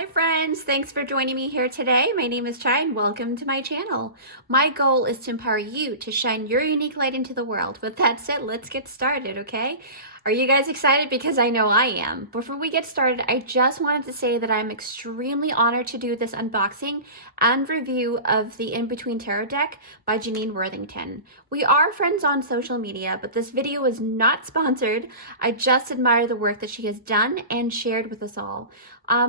Hi friends, thanks for joining me here today. My name is Chai and welcome to my channel. My goal is to empower you to shine your unique light into the world. With that said, let's get started, okay? Are you guys excited? Because I know I am. Before we get started, I just wanted to say that I'm extremely honored to do this unboxing and review of the In-Between Tarot deck by Janine Worthington. We are friends on social media, but this video is not sponsored. I just admire the work that she has done and shared with us all.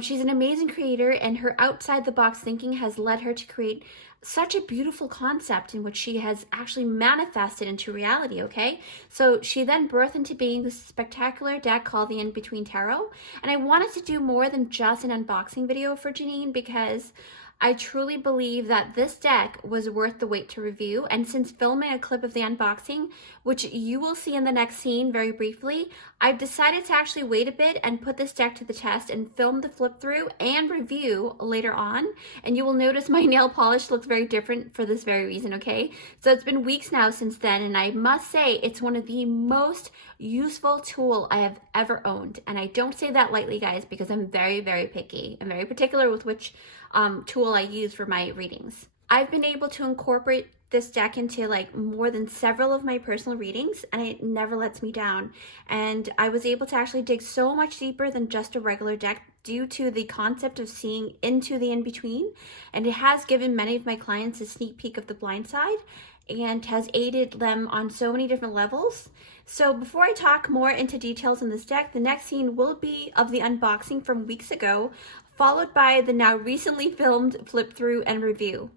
She's an amazing creator, and her outside-the-box thinking has led her to create such a beautiful concept in which she has actually manifested into reality, okay? So she then birthed into being this spectacular deck called the In-Between Tarot, and I wanted to do more than just an unboxing video for Janine because I truly believe that this deck was worth the wait to review, and since filming a clip of the unboxing, which you will see in the next scene very briefly, I've decided to actually wait a bit and put this deck to the test and film the flip through and review later on. And you will notice my nail polish looks very different for this very reason, okay? So it's been weeks now since then, and I must say it's one of the most useful tool I have ever owned. And I don't say that lightly, guys, because I'm very, very picky. I'm very particular with which tool I use for my readings. I've been able to incorporate this deck into like more than several of my personal readings, and it never lets me down. And I was able to actually dig so much deeper than just a regular deck due to the concept of seeing into the in-between, and it has given many of my clients a sneak peek of the blind side and has aided them on so many different levels. So before I talk more into details in this deck, the next scene will be of the unboxing from weeks ago, followed by the now recently filmed flip through and review.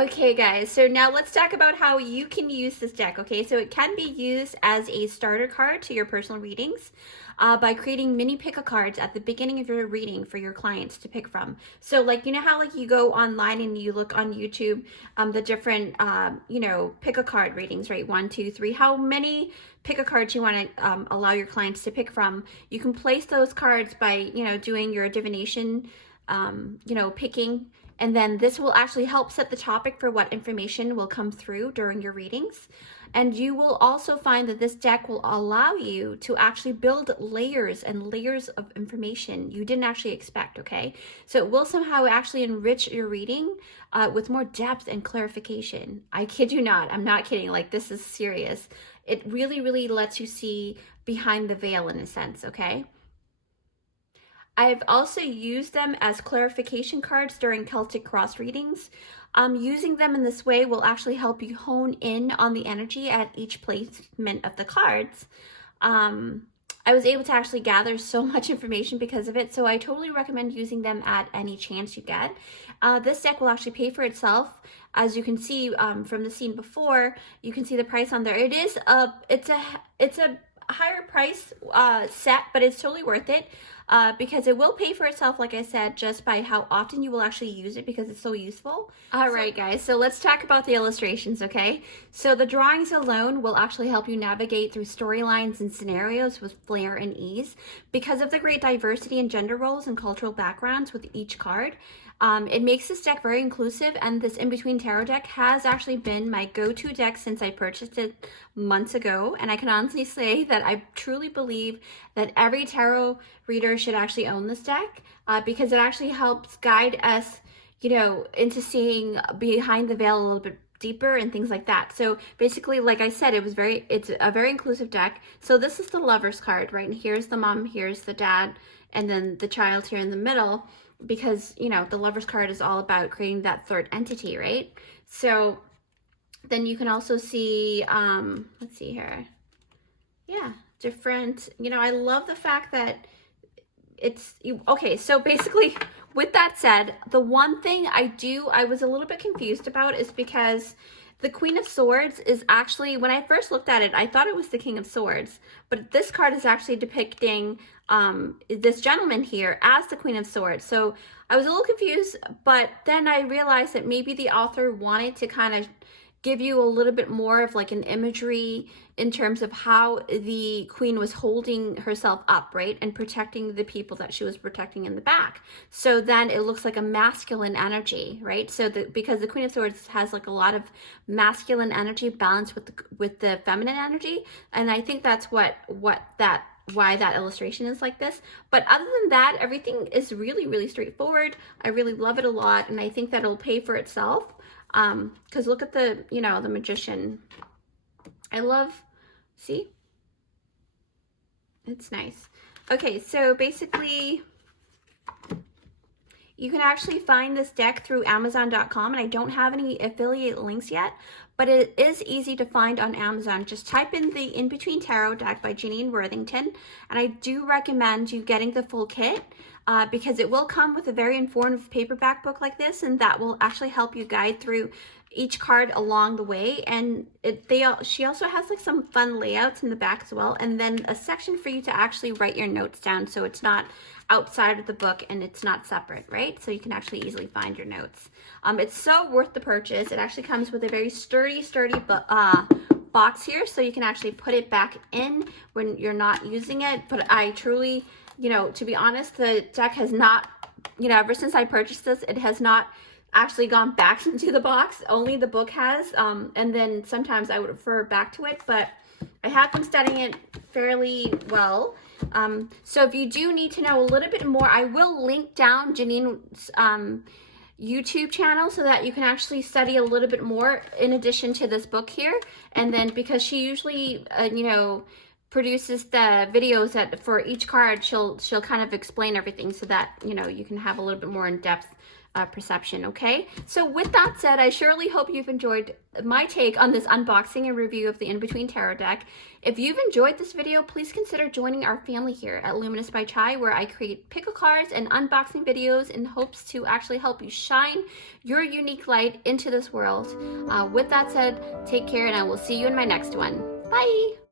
Okay, guys, so now let's talk about how you can use this deck, okay? So it can be used as a starter card to your personal readings by creating mini pick-a-cards at the beginning of your reading for your clients to pick from. So like, you know how like you go online and you look on YouTube, the different, pick-a-card readings, right? 1, 2, 3, how many pick-a-cards you want to allow your clients to pick from. You can place those cards by, doing your divination, picking. And then this will actually help set the topic for what information will come through during your readings. And you will also find that this deck will allow you to actually build layers and layers of information you didn't actually expect, okay? So it will somehow actually enrich your reading with more depth and clarification. I kid you not, I'm not kidding, like this is serious. It really, really lets you see behind the veil in a sense, okay? I've also used them as clarification cards during Celtic cross readings. Using them in this way will actually help you hone in on the energy at each placement of the cards. I was able to actually gather so much information because of it, so I totally recommend using them at any chance you get. This deck will actually pay for itself. As you can see from the scene before, you can see the price on there. It's a higher price set, but it's totally worth it because it will pay for itself, like I said, just by how often you will actually use it because it's so useful. All right, guys, so let's talk about the illustrations, okay? So the drawings alone will actually help you navigate through storylines and scenarios with flair and ease. Because of the great diversity in gender roles and cultural backgrounds with each card, it makes this deck very inclusive, and this In-Between Tarot deck has actually been my go-to deck since I purchased it months ago, and I can honestly say that I truly believe that every tarot reader should actually own this deck because it actually helps guide us, into seeing behind the veil a little bit deeper and things like that. So basically, like I said, it's a very inclusive deck. So this is the Lovers card, right? And here's the mom, here's the dad, and then the child here in the middle, because the Lovers card is all about creating that third entity, right? So then you can also see let's see here, yeah, different, I love the fact that it's okay. So basically, with that said, the one thing I was a little bit confused about is because the Queen of Swords is actually, when I first looked at it, I thought it was the King of Swords, but this card is actually depicting this gentleman here as the Queen of Swords. So I was a little confused, but then I realized that maybe the author wanted to kind of give you a little bit more of like an imagery in terms of how the queen was holding herself up, right? And protecting the people that she was protecting in the back. So then it looks like a masculine energy, right? So because the Queen of Swords has like a lot of masculine energy balanced with the feminine energy. And I think that's why that illustration is like this. But other than that, everything is really, really straightforward. I really love it a lot. And I think that it'll pay for itself. Because look at the, the Magician. I love, see? It's nice. Okay, so basically, you can actually find this deck through Amazon.com, and I don't have any affiliate links yet, but it is easy to find on Amazon. Just type in the In-Between Tarot deck by Janine Worthington, and I do recommend you getting the full kit because it will come with a very informative paperback book like this, and that will actually help you guide through each card along the way. And she also has like some fun layouts in the back as well, and then a section for you to actually write your notes down, so it's not outside of the book and it's not separate, right? So you can actually easily find your notes. It's so worth the purchase. It actually comes with a very sturdy box here, so you can actually put it back in when you're not using it. But I truly, to be honest, the deck has not, ever since I purchased this, it has not actually gone back into the box. Only the book has, and then sometimes I would refer back to it, but I have been studying it fairly well. So if you do need to know a little bit more, I will link down Janine's YouTube channel so that you can actually study a little bit more in addition to this book here. And then because she usually, produces the videos that for each card, she'll kind of explain everything so that, you can have a little bit more in-depth perception, okay? So with that said, I surely hope you've enjoyed my take on this unboxing and review of the In-Between Tarot deck. If you've enjoyed this video, please consider joining our family here at Luminous by Chai, where I create pickle cards and unboxing videos in hopes to actually help you shine your unique light into this world. With that said, take care, and I will see you in my next one. Bye!